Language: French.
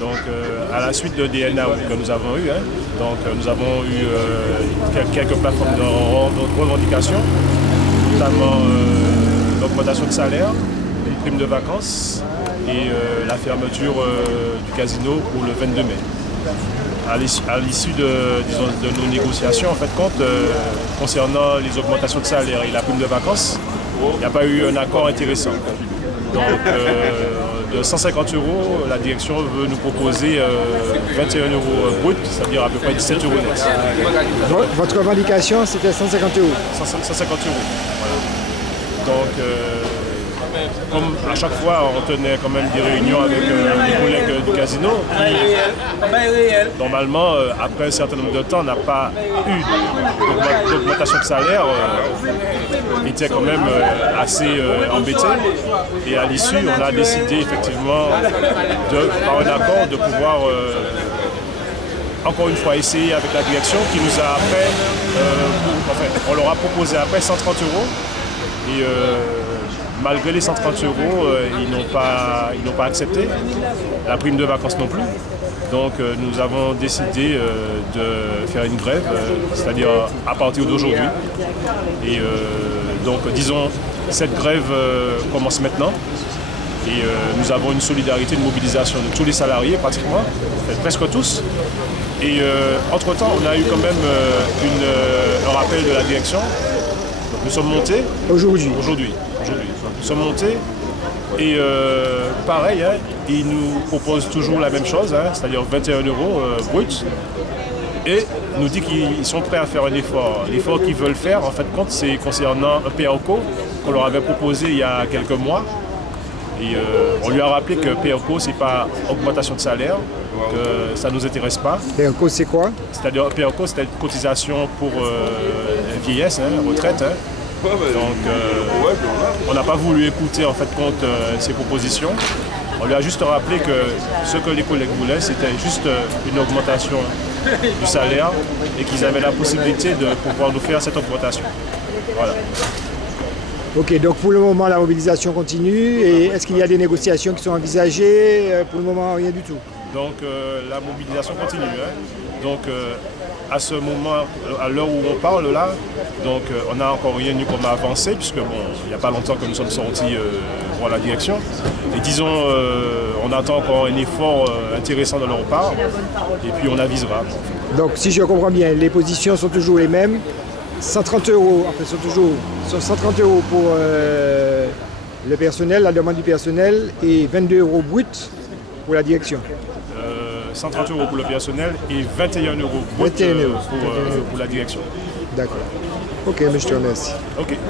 Donc, à la suite de DNA que nous avons eu, nous avons eu quelques plateformes de revendication, notamment l'augmentation de salaire, les primes de vacances et la fermeture du casino pour le 22 mai. À l'issue de nos négociations, en fait, concernant les augmentations de salaire et la prime de vacances, il n'y a pas eu un accord intéressant. Donc, de 150 €, la direction veut nous proposer 21 € brut, c'est-à-dire à peu près 17 € net. Votre revendication, c'était 150 €. 150 €. Voilà. Donc, comme à chaque fois, on tenait quand même des réunions avec les collègues du casino, qui, normalement, après un certain nombre de temps, n'a pas eu d'augmentation de salaire, était quand même assez embêté. Et à l'issue, on a décidé effectivement, par un accord, de pouvoir encore une fois essayer avec la direction qui nous a après, on leur a proposé après 130 €. Et malgré les 130 €, ils n'ont pas accepté. La prime de vacances non plus. Donc nous avons décidé de faire une grève, c'est-à-dire à partir d'aujourd'hui. Et donc disons, cette grève commence maintenant. Et nous avons une solidarité, une mobilisation de tous les salariés pratiquement, presque tous. Et entre-temps, on a eu quand même un rappel de la direction. Donc, nous sommes montés. Aujourd'hui. Nous sommes montés et pareil, ils nous proposent toujours la même chose, c'est-à-dire 21 € brut, et nous dit qu'ils sont prêts à faire un effort. L'effort qu'ils veulent faire, en fait, c'est concernant un PERCO qu'on leur avait proposé il y a quelques mois. Et on lui a rappelé que PERCO, ce n'est pas augmentation de salaire, que ça ne nous intéresse pas. PERCO, c'est quoi? C'est-à-dire PERCO, c'était une cotisation pour vieillesse, retraite. Donc on n'a pas voulu écouter en fait ces propositions. On lui a juste rappelé que ce que les collègues voulaient, c'était juste une augmentation du salaire et qu'ils avaient la possibilité de pouvoir nous faire cette augmentation. Voilà. Ok, donc pour le moment la mobilisation continue, et est-ce qu'il y a des négociations qui sont envisagées? Pour le moment, rien du tout. Donc la mobilisation continue. Donc à ce moment, à l'heure où on parle là, donc on n'a encore rien eu comme avancé, puisque bon, il n'y a pas longtemps que nous sommes sortis pour la direction. Et disons, on attend encore un effort intéressant de leur part, et puis on avisera. Donc si je comprends bien, les positions sont toujours les mêmes. 130 €, enfin sont 130 € pour le personnel, la demande du personnel, et 22 € brut pour la direction. 130 € pour le personnel et 21 € brut pour la direction. D'accord. Ok, mais je te remercie. Ok.